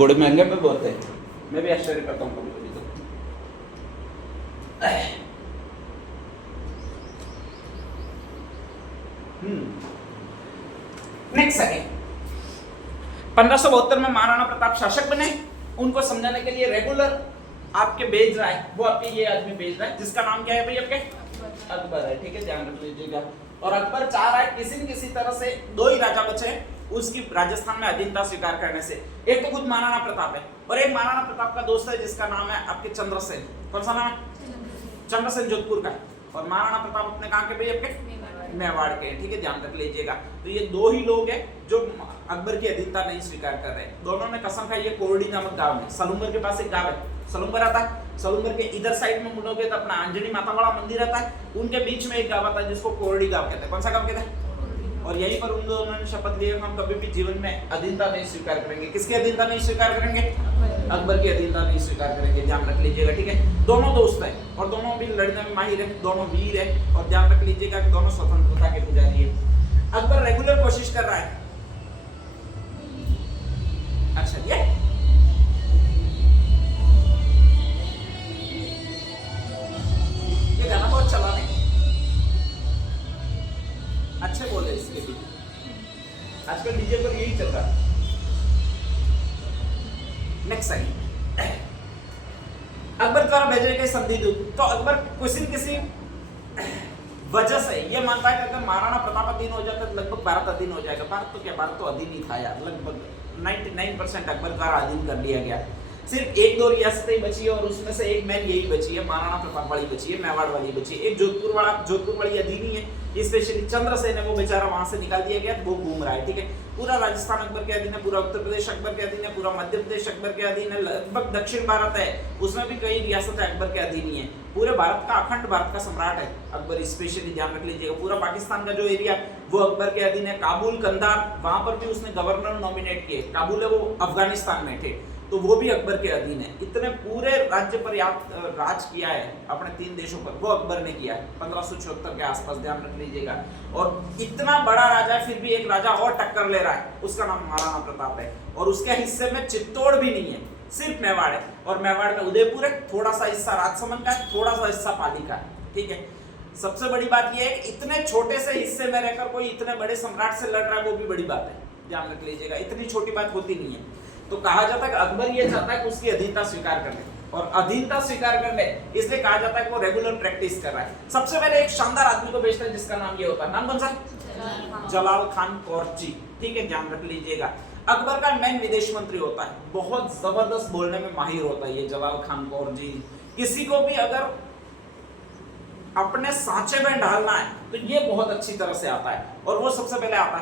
थोड़े महंगे पे बहुत है। मैं भी आश्चर्य करता हूँ कभी कभी तो। नेक्स्ट है 1572 में महाराणा प्रताप शासक बने। उनको समझाने के लिए रेगुलर आपके भेज रहा है, वो आपके ये आदमी भेज रहा है जिसका नाम क्या है भाई आपके? अकबर है। ठीक है, ध्यान रख लीजिएगा। और अकबर चाह रहा है किसी न किसी तरह से दो ही राजा बचे उसकी राजस्थान में अधीनता स्वीकार करने से। एक तो खुद महाराणा प्रताप है और एक महाराणा प्रताप का दोस्त है जिसका नाम है आपके चंद्रसेन। कौन सा नाम है? चंद्रसेन जोधपुर का। और महाराणा प्रताप अपने कहां के भाई आपके? मेवाड़ के। ठीक है, ध्यान रख लीजिएगा। तो ये दो ही लोग हैं जो अकबर की अधीनता नहीं स्वीकार कर रहे। दोनों ने कसम खाई है कोरडी नामक गांव में। सलूंगर के पास एक गांव है, सलूंगर आता है। सलूंगर के इधर साइड में मुड़ोगे तो अपना अंजनी माता वाला मंदिर आता है, उनके बीच में एक गांव आता है जिसको कोरडी गांव कहते हैं। कौन सा गांव कहते हैं? और यहीं पर उन दोनों ने शपथ लिया हम कभी भी जीवन में अधीनता नहीं स्वीकार करेंगे। किसकी अधीनता नहीं स्वीकार करेंगे? अकबर की अधीनता नहीं स्वीकार करेंगे। ध्यान रख लीजिएगा। ठीक है, दोनों दोस्त हैं और दोनों भी लड़ने में माहिर है, दोनों वीर है। और ध्यान रख लीजिएगा कि दोनों स्वतंत्रता के पुजारी है। अकबर रेगुलर कोशिश कर रहा है। अच्छा, ये गाना बहुत चला नहीं, अच्छे बोले इसके भी। आजकल डीजे पर यही चल रहा है। नेक्स्ट आई अकबर द्वारा भेजे गए संधि दूत। तो अकबर किसी वजह से ये मानता है कि अगर महाराणा प्रताप अधीन हो जाता तो लगभग भारत अधीन हो जाएगा। भारत तो क्या, भारत तो अधीन ही था यार। लगभग 99% अकबर द्वारा अधीन कर लिया गया। सिर्फ एक दो रियासतें बची है और उसमें से एक मेन यही बची है, महाराणा प्रताप वाली बची है, मेवाड़ वाली बची है। एक जोधपुर वाली अधीन ही है। स्पेशली चंद्रसेन है, वो बेचारा वहां से निकाल दिया गया, वो घूम रहा है। ठीक है, पूरा राजस्थान अकबर के अधीन है, पूरा उत्तर प्रदेश अकबर के अधीन है, पूरा मध्य प्रदेश अकबर के अधीन है, लगभग दक्षिण भारत है उसमें भी कई रियासतें अकबर के अधीन ही है। पूरे भारत का अखंड भारत का सम्राट है अकबर। स्पेशली ध्यान रख लीजिएगा, पूरा पाकिस्तान का जो एरिया वो अकबर के अधीन है। काबुल, कंधार, वहां पर भी उसने गवर्नर नॉमिनेट किए। काबुल है वो अफगानिस्तान में थे, तो वो भी अकबर के अधीन है। इतने पूरे राज्य पर राज किया है अपने 3 देशों पर, वो अकबर ने किया है 1576 के आसपास। ध्यान रख लीजिएगा। और इतना बड़ा राजा है, फिर भी एक राजा और टक्कर ले रहा है, उसका नाम महाराणा प्रताप है। और उसके हिस्से में चित्तौड़ भी नहीं है, सिर्फ मेवाड़ है। और मेवाड़ में उदयपुर है, थोड़ा सा हिस्सा राजसमंद का है, थोड़ा सा हिस्सा पाली का है। ठीक है, सबसे बड़ी बात यह है कि इतने छोटे से हिस्से में रहकर कोई इतने बड़े सम्राट से लड़ रहा है, वो भी बड़ी बात है। ध्यान रख लीजिएगा, इतनी छोटी बात होती नहीं है। तो कहा जाता है कि अकबर ये चाहता है कि उसकी अधीनता स्वीकार कर ले, और अधीनता स्वीकार कर ले इसलिए कहा जाता है कि वो रेगुलर प्रैक्टिस कर रहा है। सबसे पहले एक शानदार आदमी को भेजता है जिसका नाम ये होता है, नाम कौन सा? जलाल खान कोरची। ठीक है, ध्यान रख लीजिएगा। अकबर का मेन विदेश मंत्री होता है, बहुत जबरदस्त बोलने में माहिर होता है ये जलाल खान कोरची। किसी को भी अगर अपने सांचे में डालना है तो ये बहुत अच्छी तरह से आता है। और वो सबसे पहले आता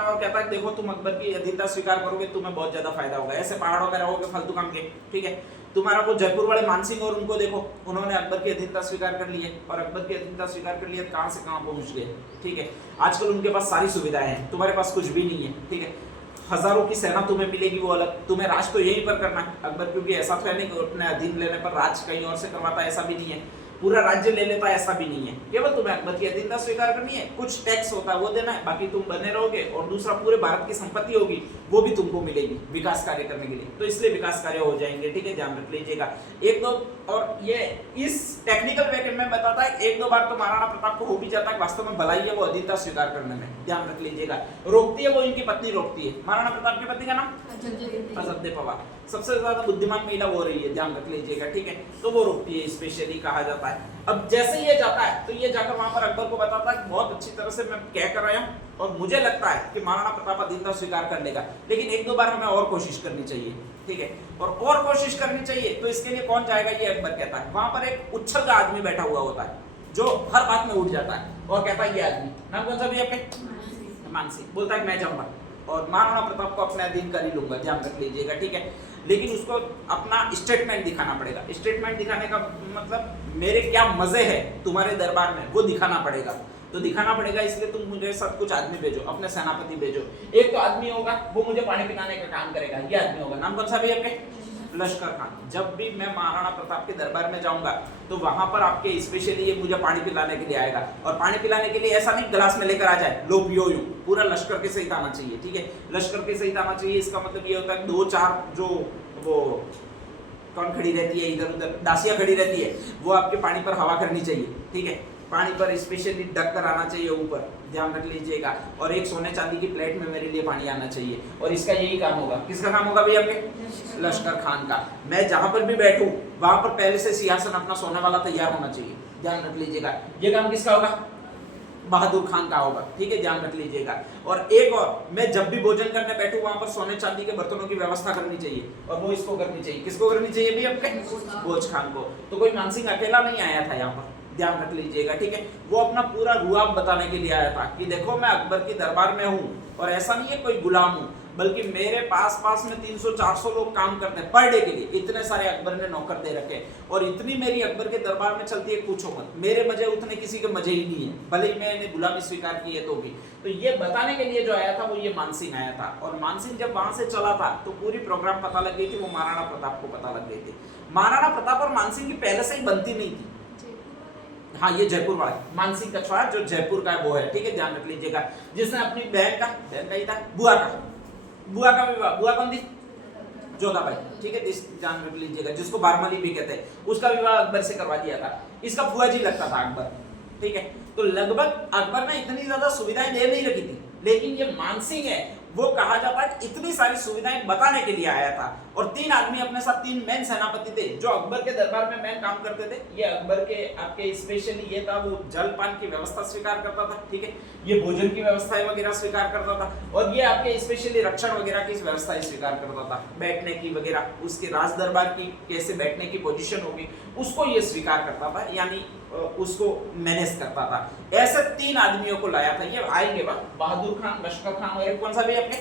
है और कहता है देखो तुम अकबर की अधीनता स्वीकार करोगे, तुम्हें बहुत ज्यादा फायदा होगा। ऐसे पहाड़ों में रहोगे फालतू काम के। ठीक है, तुम्हारा वो जयपुर वाले मानसिंह और उनको देखो, उन्होंने अकबर की अधीनता स्वीकार कर ली है। और अकबर की अधीनता स्वीकार कर लिया, कहां से कहां पहुंच गए। ठीक है, आजकल उनके पास सारी सुविधाएं हैं, तुम्हारे पास कुछ भी नहीं है। ठीक है, हजारों की सेना तुम्हें मिलेगी, वो अलग। तुम्हें राज तो यहीं पर करना है अकबर, क्योंकि ऐसा तो है नहीं कि अपने अधीन लेने पर राज कहीं और से करवाता है, ऐसा भी नहीं है। पूरा राज्य ले लेता, ऐसा भी नहीं है। केवल तुम्हें अकबर की अधीनता स्वीकार करनी है, कुछ टैक्स होता है वो देना है, बाकी तुम बने रहोगे। और दूसरा, पूरे भारत की संपत्ति होगी वो भी तुमको मिलेगी विकास कार्य करने के लिए। तो इसलिए विकास कार्य हो जाएंगे। ठीक है, ध्यान रख लीजिएगा। एक दो, और ये इस टेक्निकल वे में बताता है, एक दो बार तो महाराणा प्रताप को हो भी जाता है वास्तव में भलाई है वो अधीनता स्वीकार करने में। ध्यान रख लीजिएगा। रोकती है वो इनकी पत्नी रोकती है। महाराणा प्रताप की पत्नी का नाम अजंते पवार, सबसे ज्यादा बुद्धिमान महिला वो रही है। ध्यान रख लीजिएगा। ठीक है, तो वो रोकती है, स्पेशली कहा जाता है। अब जैसे ये जाता है तो ये जाकर वहां पर अकबर को बताता है कि बहुत अच्छी तरह से मैं क्या कर रहा हूं, और मुझे लगता है कि महाराणा प्रताप अधीनता स्वीकार कर लेगा, लेकिन एक दो बार हमें और कोशिश करनी चाहिए। ठीक है, और कोशिश करनी चाहिए। तो इसके लिए कौन जाएगा, ये अकबर कहता है। वहां पर एक उच्छल का आदमी बैठा हुआ होता है जो हर बात में उठ जाता है और कहता है, ये आदमी नाम कौन सा भी आपके? मानसिंह। बोलता है मैं जाऊंगा और महाराणा प्रताप को अपने अधीन कर ही लूंगा। ध्यान रख लीजिएगा। ठीक है, लेकिन उसको अपना स्टेटमेंट दिखाना पड़ेगा। स्टेटमेंट दिखाने का मतलब मेरे क्या मजे हैं तुम्हारे दरबार में, वो दिखाना पड़ेगा। तो दिखाना पड़ेगा, इसलिए तुम मुझे सब कुछ आदमी भेजो, अपने सेनापति भेजो। एक तो आदमी होगा वो मुझे पानी पिलाने का काम करेगा, ये आदमी होगा। नाम कौन सा भी आपके? लश्कर खान। जब भी मैं महाराणा प्रताप के दरबार में जाऊंगा तो वहां पर आपके स्पेशली ये मुझे पानी पिलाने के लिए आएगा, और पानी पिलाने के लिए ऐसा नहीं गिलास में लेकर आ जाए, लो पियो यूं, पूरा लश्कर के सहित आना चाहिए, ठीक है, लश्कर के सहित आना चाहिए। इसका मतलब ये होता है 2-4 जो वो कौन खड़ी रहती है इधर उधर, दासियां खड़ी रहती है, वो आपके पानी पर हवा करनी चाहिए, ठीक है, पानी पर स्पेशली ढक कर आना चाहिए ऊपर, ध्यान रख लीजिएगा। और एक सोने चांदी की प्लेट में मेरे लिए पानी आना चाहिए, और इसका यही काम होगा। किसका काम होगा भैया आपके? लश्कर खान का। मैं जहां पर भी बैठूं वहां पर पहले से सिंहासन अपना सोने वाला तैयार होना चाहिए, ध्यान रख लीजिएगा। ये काम किसका होगा? बहादुर खान का होगा, ठीक है, ध्यान रख लीजिएगा। और एक और, मैं जब भी भोजन करने बैठूं वहां पर सोने चांदी के बर्तनों की व्यवस्था करनी चाहिए, और वो इसको करनी चाहिए। किसको करनी चाहिए भी आपके? भोज खान को। तो कोई मानसिंह अकेला नहीं आया था यहाँ पर, ध्यान रख लीजिएगा, ठीक है। वो अपना पूरा रुआब बताने के लिए आया था कि देखो मैं अकबर के दरबार में हूँ, और ऐसा नहीं है कोई गुलाम हूँ, बल्कि मेरे पास में 300-400 लोग काम करते हैं पर डे के लिए। इतने सारे अकबर ने नौकर दे रखे, और इतनी मेरी अकबर के दरबार में चलती है, पूछो मत। मेरे मजे उतने किसी के मजे ही नहीं है, भले ही मैंने गुलामी स्वीकार की है तो भी। तो ये बताने के लिए जो आया था वो ये मानसिंह आया था, और मानसिंह जब वहां से चला था तो पूरी प्रोग्राम पता लग गई थी, वो महाराणा प्रताप को पता लग गई थी। महाराणा प्रताप और मानसिंह की पहले से ही बनती नहीं थी। हाँ, ये जयपुर वाला मानसिंह का छोरा जो जयपुर का है वो है, ठीक है, ध्यान रख लीजिएगा। जिसने अपनी बहन का ही था, बुआ का विवाह, बुआ कौन थी? जोधाबाई, ठीक है, ध्यान रख लीजिएगा, जिसको बारमली भी कहते हैं, उसका विवाह अकबर से करवा दिया था। इसका फुआ जी लगता था अकबर, ठीक है। तो लगभग अकबर ने इतनी ज्यादा सुविधाएं दे नहीं रखी थी, लेकिन ये मानसिंह है, वो कहा जाता है इतनी सारी सुविधाएं बताने के लिए आया था। और 3 आदमी अपने साथ, 3 मेन सेनापति थे जो अकबर के दरबार में मेन काम करते थे। ये अकबर के आपके स्पेशली ये था, वो जलपान की व्यवस्था स्वीकार करता था, ठीक है, ये भोजन की व्यवस्था वगैरह स्वीकार करता था, और ये आपके स्पेशली रक्षण वगैरह की व्यवस्था स्वीकार करता था, बैठने की वगैरह, उसके राज दरबार की कैसे बैठने की पोजीशन होगी उसको ये स्वीकार करता था, यानी उसको मैनेज करता था। ऐसे 3 आदमियों को लाया था। ये आएंगे बाद, बहादुर खान, लश्कर खान, और कौन सा भी आपके?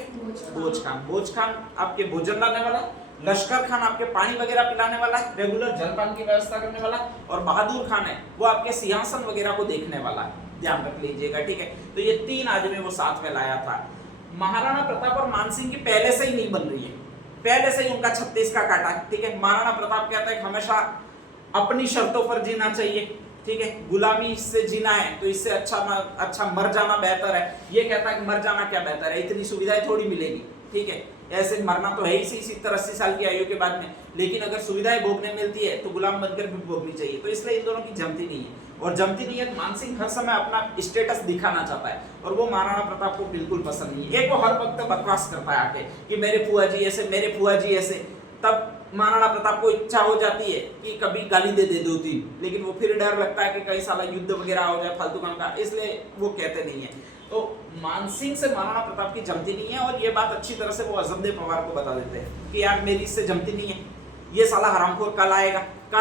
भोज खान। भोज खान आपके भोजन लाने वाला, लश्कर खान आपके पानी वगैरह पिलाने वाला है, रेगुलर जलपान की व्यवस्था करने वाला, और बहादुर खान है वो आपके सिंहासन वगैरह को देखने वाला है, ध्यान रख लीजिएगा, ठीक है। तो ये 3 आदमी वो साथ में लाया था। महाराणा प्रताप और मानसिंह की पहले से ही नहीं बन रही है, पहले से ही उनका 36 का काटा है, ठीक है। महाराणा प्रताप कहता है हमेशा अपनी शर्तों पर जीना चाहिए, ठीक है, गुलामी से जीना है तो इससे अच्छा मर जाना बेहतर है। ये कहता है कि मर जाना क्या बेहतर है, इतनी सुविधाएं थोड़ी मिलेगी, ठीक है, ऐसे मरना तो है ही 70-80 साल की आयु के बाद में, लेकिन अगर सुविधाएं भोगने मिलती है तो गुलाम बनकर भी भोगनी चाहिए। तो इसलिए इन दोनों की जमती नहीं है, और जमती नहीं है तो मानसिंह हर समय अपना स्टेटस दिखाना चाहता है, और वो महाराणा प्रताप को बिल्कुल पसंद नहीं है। एक वो हर वक्त बकवास करता है आके कि मेरे फुआ जी ऐसे, मेरे फुआ जी ऐसे। तब महाराणा प्रताप को इच्छा हो जाती है कि कभी गाली दे 2-3, लेकिन वो फिर डर लगता है कि कई साला युद्ध वगैरह हो जाए फालतू काम का, इसलिए वो कहते नहीं है। तो मानसिंह से महाराणा प्रताप की जमती नहीं है, और ये बात अच्छी तरह से वो अजमदेव पवार को बता देते हैं कि यार मेरी इससे जमती नहीं है, ये साला हरामखोर कल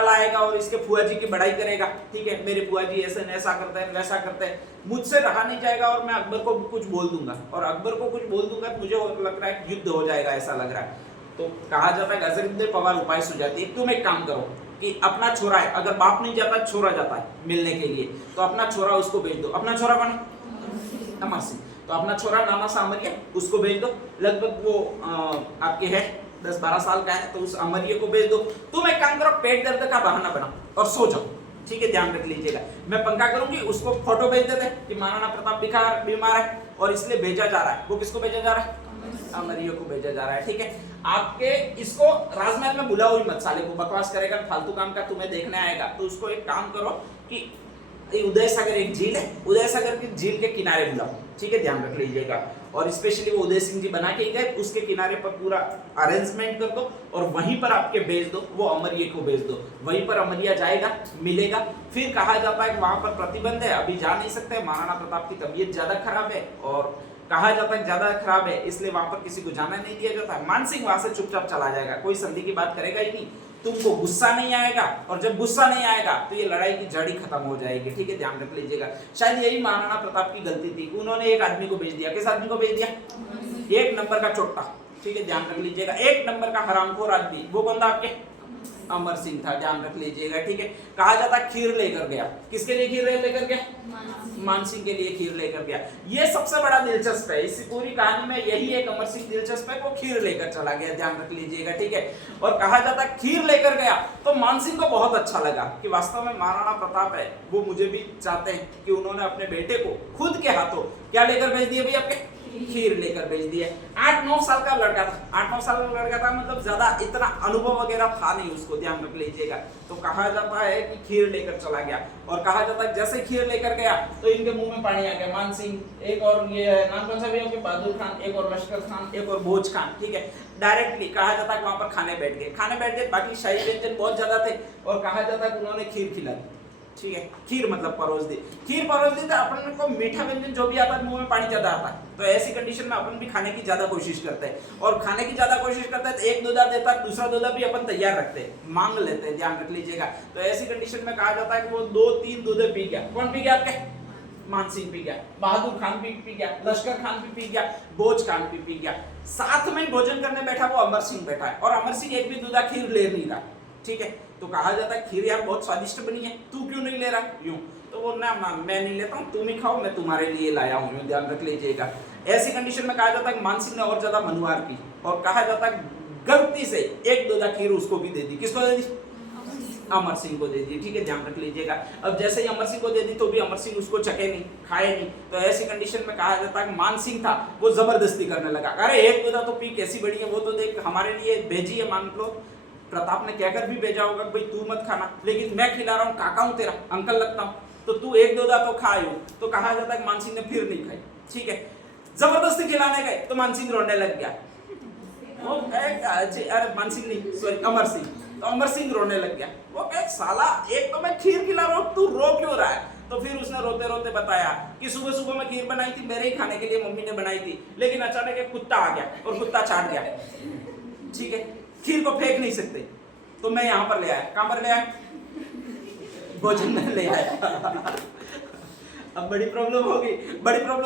आएगा और इसके फुआ जी की बड़ाई करेगा, ठीक है, मेरे फुआ जी ऐसा करते हैं वैसा करते हैं, मुझसे रहा नहीं जाएगा, और मैं अकबर को कुछ बोल दूंगा, और अकबर को कुछ बोल दूंगा तो मुझे लग रहा है युद्ध हो जाएगा, ऐसा लग रहा है। तो कहा जाता है अजमदेव पवार उपाय सुझाती है, तुम एक काम करो कि अपना छोरा है, अगर बाप नहीं जाता छोरा जाता है मिलने के लिए, तो अपना छोरा उसको भेज दो। अपना छोरा कौन है? अमर सिंह। तो अपना छोरा नाना सामरिया उसको भेज दो, लगभग वो आपके है 10-12 साल का है, तो उस अमरिया को भेज दो। तुम एक काम करो, पेट दर्द का बहाना बनाओ और सो जाओ, ठीक है, ध्यान रख लीजिएगा। मैं पंखा करूंगी, उसको फोटो भेज देते कि महाराणा प्रताप बीमार है और इसलिए भेजा जा रहा है। वो किसको भेजा जा रहा है? अमरिया को भेजा जा रहा है, ठीक है। आपके इसको राजमहल में बुलाओ ही मत, साले को बकवास करेगा, फालतू काम का तुम्हें देखने आएगा। तो उसको एक काम करो कि उदय सागर एक झील है, उदय सागर की झील के किनारे बुलाओ, ठीक है, ध्यान रख लीजिएगा। और स्पेशली वो उदय सिंह जी बना के गए, उसके किनारे पर पूरा अरेंजमेंट कर दो और वहीं पर आपके भेज दो, वो अमरिया को भेज दो। वहीं पर अमरिया जाएगा, मिलेगा। फिर कहा जाता है कि वहां पर प्रतिबंध है, अभी जा नहीं सकते, महाराणा प्रताप की तबीयत ज्यादा खराब है, और कहा जाता है ज्यादा खराब है, इसलिए वहां पर किसी को जाना नहीं दिया जाता है। मानसिंह वहां से चुपचाप चला जाएगा, कोई संधि की बात करेगा ही नहीं, तुमको गुस्सा नहीं आएगा, और जब गुस्सा नहीं आएगा तो ये लड़ाई की जड़ ही खत्म हो जाएगी, ठीक है, ध्यान रख लीजिएगा। शायद यही महाराणा प्रताप की गलती थी, उन्होंने एक आदमी को भेज दिया। किस आदमी को भेज दिया? 1 नंबर का चोट्टा, ठीक है, ध्यान रख लीजिएगा। 1 नंबर का हरामखोर आदमी, वो बंदा आपके अमर सिंह था, ध्यान रख लीजिएगा, ठीक है। कहा जाता खीर लेकर गया, किसके लिए खीर लेकर गया? मान सिंह के लिए खीर लेकर गया। ये सबसे बड़ा दिलचस्प है इस पूरी कहानी में, यही एक अमर सिंह दिलचस्प है, वो खीर लेकर चला गया, ध्यान रख लीजिएगा, ठीक है। और कहा जाता खीर लेकर गया तो मान सिंह को बहुत अच्छा लगा कि वास्तव में महाराणा प्रताप है वो मुझे भी चाहते हैं कि उन्होंने अपने बेटे को खुद के हाथों क्या लेकर भेज दिए भैया? आपके खीर लेकर भेज दिए। 8-9 साल का लड़का था, 8-9 साल का लड़का था, मतलब ज्यादा इतना अनुभव वगैरह था नहीं उसको, ध्यान रख लीजिएगा। तो कहा जाता है कि खीर लेकर चला गया, और कहा जाता है जैसे खीर लेकर गया तो इनके मुंह में पानी आ गया। मान सिंह, एक और ये नाम कौन सा भैया आपके? बहादुर खान, एक और लश्कर खान, एक और भोज खान, ठीक है। डायरेक्टली कहा जाता है वहां पर खाने बैठ गए, बाकी शाही व्यंजन बहुत ज्यादा थे, और कहा जाता है उन्होंने खीर खिला दी, ठीक है। खीर मतलब परोस दी, खीर परोस दी तो अपन को मीठा व्यंजन जो भी आता है मुंह में पानी ज्यादा आता है, तो ऐसी कंडीशन में अपन भी खाने की ज्यादा कोशिश करते हैं, और खाने की ज्यादा कोशिश करते हैं तो एक दूधा देता है, दूसरा दूधा भी अपन तैयार रखते हैं, मांग लेते हैं, ध्यान रख लीजिएगा। तो ऐसी कंडीशन में कहा जाता है कि वो 2-3 दूधे पी गया। कौन पी गया? आपके मान सिंह पी गया, बहादुर खान भी पी गया, लश्कर खान भी पी गया, भोज खान भी पी गया। साथ में भोजन करने बैठा वो अमर सिंह बैठा है, और अमर सिंह एक भी दूधा खीर ले नहीं रहा, ठीक है। तो कहा जाता है खीर यार बहुत स्वादिष्ट बनी है, तू क्यों नहीं ले रहा? यूं तो वो ना मैं नहीं लेता हूँ, तुम ही खाओ, मैं तुम्हारे लिए लाया हूँ, ध्यान रख लीजिएगा। ऐसी कंडीशन में कहा जाता है मान सिंह ने और ज्यादा मनुवार की, और कहा जाता है गलती से एक दूधा खीर उसको भी दे दी। किसको दे दी? अमर सिंह को दे दी, ठीक है, ध्यान रख लीजिएगा। अब जैसे ही अमर सिंह को दे दी तो भी अमर सिंह उसको चखे नहीं, खाए नहीं। तो ऐसी कंडीशन में कहा जाता है मान सिंह था वो जबरदस्ती करने लगा, अरे एक दूधा तो पी, कैसी बड़ी है वो तो देख, हमारे लिए भेजी है, मान लो प्रताप ने कहकर भी भेजा होगा भाई तू मत खाना, लेकिन मैं खिला रहा हूँ, काका हूँ तेरा, अंकल लगता हूँ, तो तू एक दूधा तो खाए हो। तो कहा जाता है मान सिंह ने फिर नहीं खाई, ठीक है। जबरदस्ती खिलाने गए तो मान सिंह रोने लग गया, वो अरे मान सिंह नहीं, सॉरी अमर सिंह, तो अमर सिंह रोने लग गया। वो कहे साला एक तो मैं खीर खिला रहा हूँ, तू रो क्यों रहा है? तो फिर उसने रोते रोते बताया कि सुबह सुबह मैं खीर बनाई थी, मेरे ही खाने के लिए मम्मी ने बनाई थी, लेकिन अचानक एक कुत्ता आ गया और कुत्ता चाट गया, ठीक है। खीर को फेंक नहीं सकते, तो मैं यहाँ पर ले आया। कहाँ पर ले आया? भोजन में ले आया। अब बड़ी प्रॉब्लम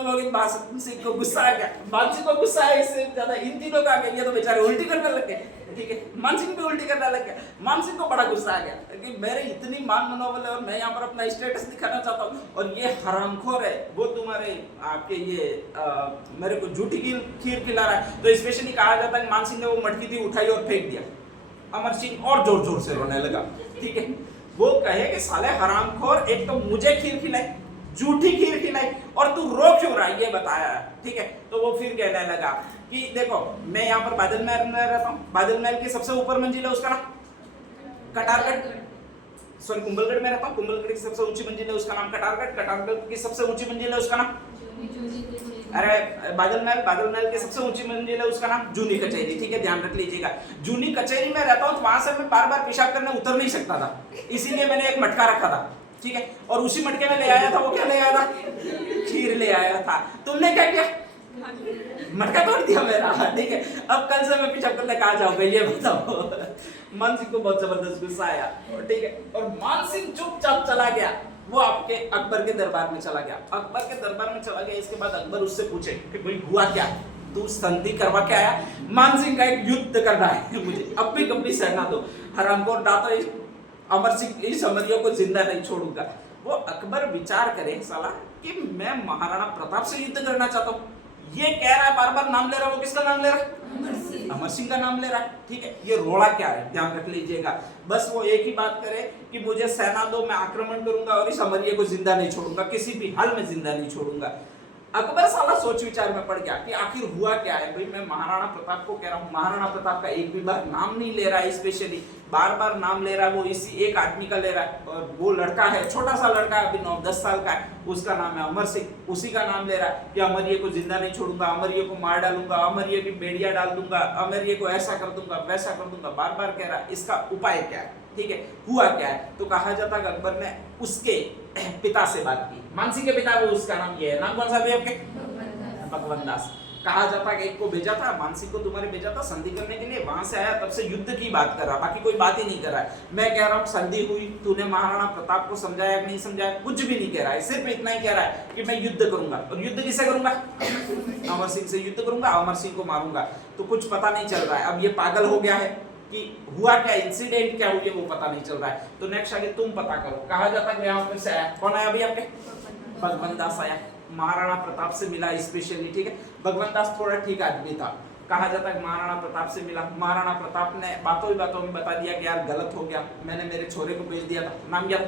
होगी, मान सिंह को गुस्सा आ गया, मान सिंह को गुस्सा है, इससे ज्यादा इन तीनों का आ गया, ये तो बेचारे उल्टी करने लग गए, ठीक है। मान सिंह भी उल्टी करने लग गया, मान सिंह को बड़ा गुस्सा आ गया कि मेरे इतनी मान मनोबल है और मैं यहाँ पर अपना स्टेटस दिखाना चाहता हूँ, और ये हरामखोर है वो तुम्हारे आपके ये मेरे को झूठी खीर खिला रहा है। तो स्पेशली कहा जाता है मान सिंह ने वो मटकी थी उठाई और फेंक दिया। अमर सिंह और जोर जोर से रोने लगा, ठीक है। वो कहे कि साले हरामखोर, एक तो मुझे खीर खिलाई, झूठी खीर खिलाई, और तू रो क्यों रहा है ये बताया, ठीक है। तो वो फिर कहने लगा कि देखो मैं यहाँ पर बादल महल में रहता हूँ, बादल महल की सबसे ऊपर मंजिल है उसका नाम कटारगढ़, सॉरी कुंभलगढ़ में रहता हूँ, कुंभलगढ़ की सबसे ऊंची मंजिल है उसका नाम कटारगढ़, कटारगढ़ की सबसे ऊंची मंजिल है उसका नाम, अरे बादल महल की सबसे ऊंची मंजिल है उसका नाम जूनी कचहरी, ठीक है, ध्यान रख लीजिएगा। जूनी कचहरी में रहता हूँ तो वहां से मैं बार बार पेशाब करने उतर नहीं सकता था, इसीलिए मैंने एक मटका रखा था, ठीक है, और उसी मटके में ले आया था, वो क्या ले आया था? खीर ले आया था। तुमने क्या किया? मटका तोड़ दिया मेरा, ठीक है। अब कल से मैं पेशाब करने कहाँ जाऊंगा ये बताओ। मान सिंह को बहुत जबरदस्त गुस्सा आया, ठीक है, और मान सिंह चुपचाप चला गया, वो आपके अकबर के दरबार में चला गया। अकबर के दरबार में चला गया, इसके बाद अकबर उससे पूछे कि भाई हुआ क्या, तू संधि करवा के आया? मान सिंह का एक युद्ध करना है मुझे, अब भी कभी सहना दो, हरामखोर डातो अमर सिंह इस अमरियों को जिंदा नहीं छोड़ूंगा। वो अकबर विचार करे साला कि मैं महाराणा प्रताप से युद्ध करना चाहता हूँ, ये कह रहा है बार बार नाम ले रहा है, वो किसका नाम ले रहा है? अमर सिंह का नाम ले रहा है, ठीक है। ये रोड़ा क्या है ध्यान रख लीजिएगा। बस वो एक ही बात करे कि मुझे सेना दो, मैं आक्रमण करूंगा और इस अमरिया को जिंदा नहीं छोड़ूंगा, किसी भी हाल में जिंदा नहीं छोड़ूंगा। अकबर साला सोच विचार में पड़ गया कि आखिर हुआ क्या है भाई, मैं महाराणा प्रताप को कह रहा हूँ, महाराणा प्रताप का एक भी बार नाम नहीं ले रहा है, स्पेशली बार बार नाम ले रहा है वो इसी एक आदमी का ले रहा है, और वो लड़का है, छोटा सा लड़का है, अभी 9-10 साल का है, उसका नाम है अमर सिंह, उसी का नाम ले रहा है कि अमरिया को जिंदा नहीं छोड़ूंगा, अमरिया को मार डालूंगा, अमरिया की बेड़िया डाल दूंगा, अमरिया को ऐसा कर दूंगा, वैसा कर दूंगा, बार बार कह रहा है। इसका उपाय क्या है, ठीक है, हुआ क्या है? तो कहा जाता है अकबर ने उसके पिता से बात की, मान सिंह के पिता, वो उसका नाम ये है, नाम कौन सा है आपके? भगवंत दास। कहा जाता है एक को भेजा था, मान सिंह को तुम्हारे भेजा था संधि करने के लिए, वहां से आया, तब से युद्ध की बात कर रहा, बाकी कोई बात ही नहीं कर रहा है। मैं कह रहा हूँ संधि हुई, तूने महाराणा प्रताप को समझाया नहीं समझाया, कुछ भी नहीं कह रहा है, सिर्फ इतना ही कह रहा है कि मैं युद्ध करूंगा, और युद्ध किससे करूंगा? अमर सिंह से युद्ध करूंगा, अमर सिंह को मारूंगा। तो कुछ पता नहीं चल रहा है, अब ये पागल हो गया है कि हुआ क्या, इंसिडेंट क्या हुई है वो पता नहीं चल रहा है। तो नेक्स्ट आगे तुम पता करो। कहा जाता है यहाँ पर से आया, कौन आया अभी आपके? भगवंत दास आया, महाराणा प्रताप से मिला स्पेशली, ठीक है। भगवंत दास थोड़ा ठीक आदमी था। कहा जाता है महाराणा प्रताप से मिला, महाराणा प्रताप ने बातों ही बातों में बता दिया कि यार गलत हो गया, मैंने मेरे छोरे को भेज दिया था, नाम क्या?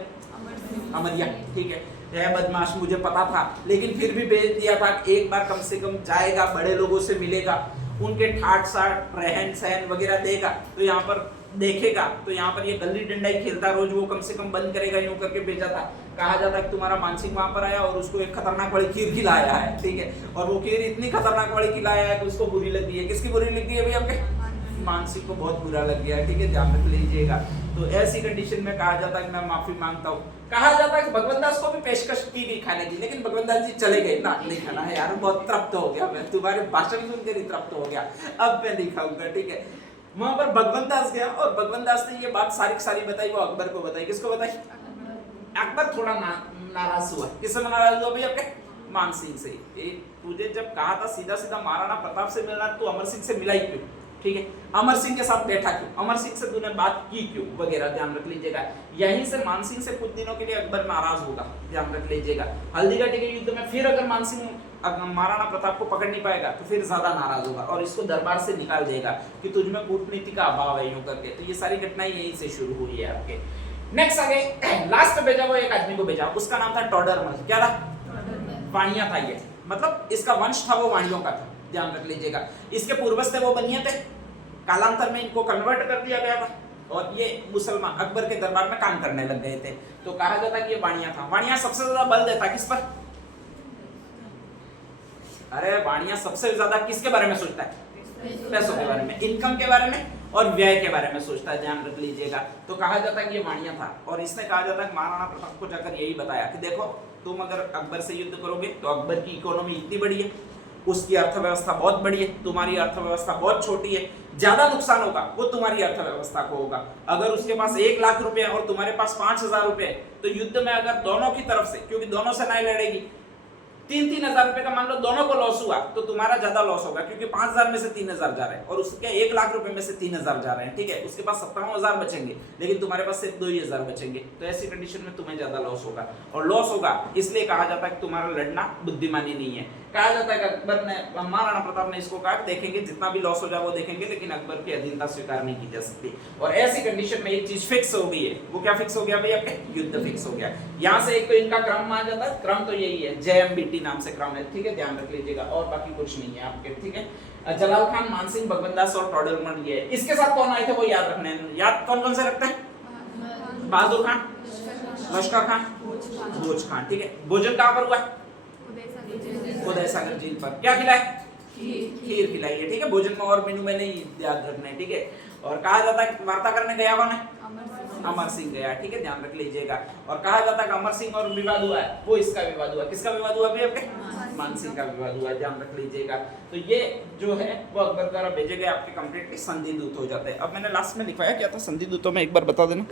अमरिया, ठीक है। यह बदमाश मुझे पता था, लेकिन फिर भी भेज दिया था, एक बार कम से कम जाएगा, बड़े लोगों से मिलेगा, उनके ठाट साट रहन सहन वगैरह देगा, तो यहाँ पर देखेगा, तो यहाँ पर ये गली डंडा ही खेलता रोज, वो कम से कम बंद करेगा, यूं करके भेजा था। कहा जाता है कि तुम्हारा मानसिंह वहां पर आया और उसको एक खतरनाक वाली खीर खिलाया है, ठीक है। और वो खीर इतनी खतरनाक वाली खिलाया है कि उसको बुरी लगी है। किसकी बुरी लगी है भाई? आपके मानसिंह को बहुत बुरा लग गया है, ठीक है, ध्यान रख लीजिएगा। तो ऐसी कंडीशन में कहा जाता है कि मैं माफी मांगता हूँ। कहा जाता है कि भगवंत दास को भी पेशकश की गई खाने की, लेकिन भगवंत दास जी चले गए ना, नहीं खाना है यार, बहुत तृप्त हो गया मैं, तुम्हारे भाषण सुनकर ही तृप्त हो गया, अब मैं नहीं खाऊंगा, ठीक है। वहां पर भगवंत दास गया और भगवंत दास ने ये बात सारी सारी बताई, वो अकबर को बताई। किसको बताई? अकबर थोड़ा नाराज हुआ। किससे नाराज हुआ भाई? आपके मान सिंह से। तुझे जब कहा था सीधा सीधा महाराणा प्रताप से मिलना, तो अमर सिंह से मिला ही क्यों, ठीक है, अमर सिंह के साथ बैठा क्यों, अमर सिंह से तूने बात की क्यों, वगैरह ध्यान रख लीजिएगा। यहीं से मानसिंह से कुछ दिनों के लिए अकबर नाराज होगा, ध्यान रख लीजिएगा। हल्दीघाटी के युद्ध में फिर अगर मानसिंह महाराणा प्रताप को पकड़ नहीं पाएगा तो फिर ज्यादा नाराज होगा और इसको दरबार से निकाल देगा कि तुझमें कूटनीति का अभाव है, यूं करके। तो ये सारी घटनाएं यहीं से शुरू हुई है आपके। नेक्स्ट आगे लास्ट भेजा वो एक आदमी को भेजा, उसका नाम था टोडरमल। क्या था? वाणिया था ये, मतलब इसका वंश था वो वाणियों का था, ध्यान रख लीजिएगा। इसके पूर्वज थे वो बनिए थे, कालांतर में इनको कन्वर्ट कर दिया गया था और ये मुसलमान अकबर के दरबार में काम करने लग गए थे। तो कहा जाता है कि ये वाणिया था। वाणिया सबसे ज्यादा बल देता किस पर? अरे वाणिया सबसे ज्यादा किसके बारे में सोचता है? पैसों के बारे में, इनकम के बारे में और व्यय के बारे में सोचता है, ध्यान रख लीजिएगा। तो कहा जाता है कि ये वाणिया था और इसने कहा जाता है महाराणा प्रताप को जाकर यही बताया कि देखो तुम अगर अकबर से युद्ध करोगे तो अकबर की इकोनॉमी इतनी बड़ी है, उसकी अर्थव्यवस्था बहुत बड़ी है, तुम्हारी अर्थव्यवस्था बहुत छोटी है, ज्यादा नुकसान होगा वो तुम्हारी अर्थव्यवस्था को होगा। अगर उसके पास 1 लाख रुपए और तुम्हारे पास 5,000 रुपए, तो युद्ध में अगर दोनों की तरफ से, क्योंकि दोनों से नहीं लड़ेगी, 3-3 हजार रुपए का मान लो दोनों को लॉस हुआ तो तुम्हारा ज्यादा लॉस होगा, क्योंकि 5,000 में से 3,000 जा रहे हैं और उसके 1 लाख रुपए में से 3,000 जा रहे हैं, ठीक है। उसके पास 57,000 बचेंगे लेकिन तुम्हारे पास सिर्फ 2,000 बचेंगे। तो ऐसी कंडीशन में तुम्हें ज्यादा लॉस होगा और लॉस होगा इसलिए कहा जाता है कि तुम्हारा लड़ना बुद्धिमानी नहीं है। कहा जाता है कि अकबर ने, महाराणा प्रताप ने इसको कहा देखेंगे जितना भी लॉस हो जाए वो देखेंगे, लेकिन अकबर की अधीनता स्वीकार नहीं की जा सकती। और ऐसी कंडीशन में एक चीज फिक्स हो गई है, वो क्या फिक्स हो गया भाई? आपके युद्ध फिक्स हो गया। यहाँ से एक तो इनका क्रम मान जाता है, क्रम तो यही है, JMBT नाम से क्रम है, ठीक है, ध्यान रख लीजिएगा, और बाकी कुछ नहीं है आपके, ठीक है। जलाल खान, मानसिंह, भगवंत दास और टोडरमल ये है। इसके साथ कौन आए थे वो याद रखना है। याद कौन कौन से रखते हैं? बहादुर खान, लश्कर खान, भोज खान, ठीक है। भोजन कहाँ पर हुआ? उदय सागर झील पर। क्या खिलाए? खीर खिलाई है, ठीक है। भोजन में और मेनू में नहीं याद रखना है, ठीक है। और कहा जाता है वार्ता करने गया कौन है? अमर सिंह गया, ठीक है, ध्यान रख लीजिएगा। और कहा जाता है कि अमर सिंह और विवाद हुआ है, वो इसका विवाद हुआ। किसका विवाद हुआ भी? आपके मानसिंह का विवाद हुआ, ध्यान रख लीजिएगा। तो ये जो है वो अकबर द्वारा भेजे गए आपके कंप्लीटली संधि दूत हो जाते हैं। अब मैंने लास्ट में लिखवाया क्या था संधि दूतों में, एक बार बता देना।